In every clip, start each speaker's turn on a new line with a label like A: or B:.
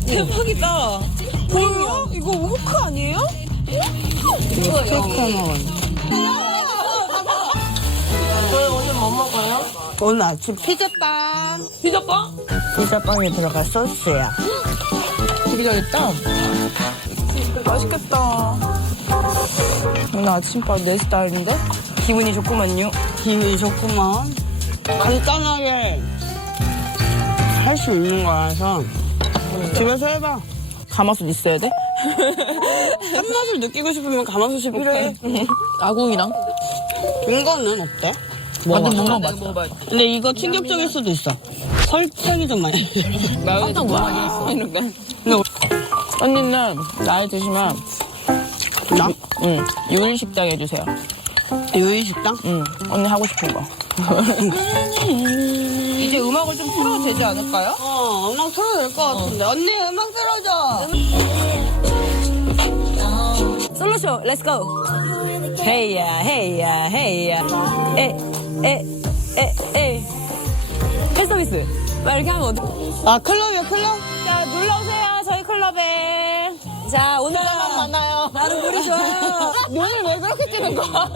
A: 대박이다. 뭐예요? 이거 호크 아니에요?
B: 이거 스테이크 먹어요.
A: 저희 오늘 뭐 먹어요?
B: 오늘 아침 피자빵.
A: 피자빵?
B: 피자빵에 들어갈 소스야.
A: 되게 잘했다. 맛있겠다. 오늘 아침밥 내 스타일인데? 기분이 좋구만요.
B: 기분이 좋구먼. 간단하게 할 수 있는 거라서 집에서 해봐.
A: 가마솥 있어야 돼?
B: 짠맛을 느끼고 싶으면 가마솥이 필요해.
A: 아궁이랑?
B: 이거는 어때?
A: 나도 먹어봤어.
B: 근데 이거 충격적일 수도 있어. 설탕이 좀 많이.
A: 깜짝 놀라겠어. 이러니까. 언니는 나이 드시면
B: 나?
A: 응 요일식당 해주세요.
B: 요리식당?
A: 응 언니 하고 싶은 거. 이제 음악을 좀 틀어도 되지 않을까요?
B: 음악 틀어도 될 것 같은데. 언니 음악 틀어줘.
A: 솔로쇼 렛츠고. 헤이야 헤이야 헤이야 에에에에 팬서비스 막 이렇게 하면 어떡해.
B: 아, 클럽이야, 클럽?
A: 자 놀러오세요 저희 클럽에. 자 오늘만 만나요. 나는 물이 좋아요. 눈을 왜 그렇게 뜨는 거야?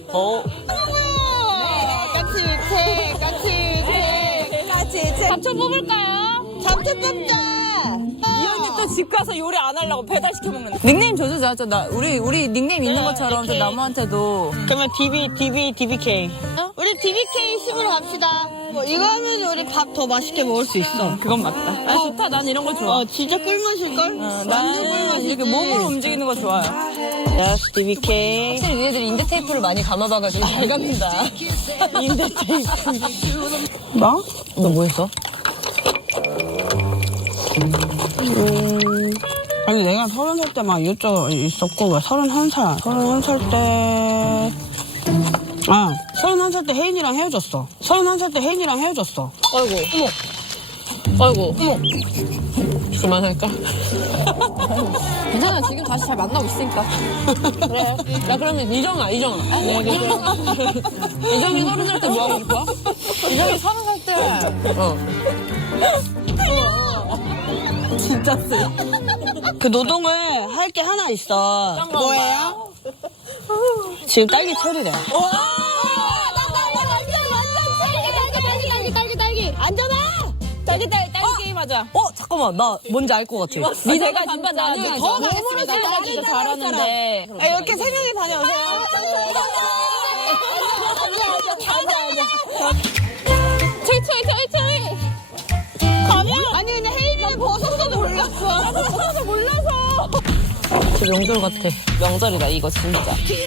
A: 까치 잡초 뽑을까요?
B: 잡채 뽑자.
A: 이 언니 또 집 가서 요리 안 하려고 배달 시켜 먹는. 닉네임 줘주자. 우리 닉네임 있는 것처럼 저 나무한테도.
B: 그러면 DBK. 우리 DBK 식으로 갑시다. 이거 하면 우리 밥 더 맛있게 먹을 수 있어.
A: 그건 맞다. 아 좋다. 난 이런 거 좋아.
B: 진짜 꿀맛일걸?
A: 나는 이렇게 몸으로 움직이는 거 좋아요.
B: Yes, DBK.
A: 확실히 니네들이 인대 테이프를 많이 감아봐가지고 잘 감는다.
B: 인대 테이프.
A: 뭐? 너 뭐 했어?
B: 아니, 내가 30살 때 막 이것저것 있었고, 왜 31살. 31살 때. 31살 때 혜인이랑 헤어졌어. 31살 때 혜인이랑 헤어졌어.
A: 아이고. 어머. 아이고. 어머. 그만할까? 괜찮아. 지금 다시 잘 만나고 있으니까. 그래. 나 그러면 이정아. 이정이 30살 때 뭐 하고 싶어? 이정이 30살 때. 진짜 쎄.
B: 그 노동을 할 게 하나 있어. 뭐예요? 지금 딸기 철이래.
A: 딸기. 앉아봐! 딸기 게임 하자.
B: 잠깐만, 나 뭔지 알 것 같아.
A: 내가 반반 나누면 더 잘했으면 나 진짜 잘하는데.
B: 이렇게 3명이 다녀오세요.
A: 초이.
B: 가면? 아니, 근데 혜인이는 벗어서도 몰랐어.
A: 진짜 명절 같아. 명절이다, 이거 진짜.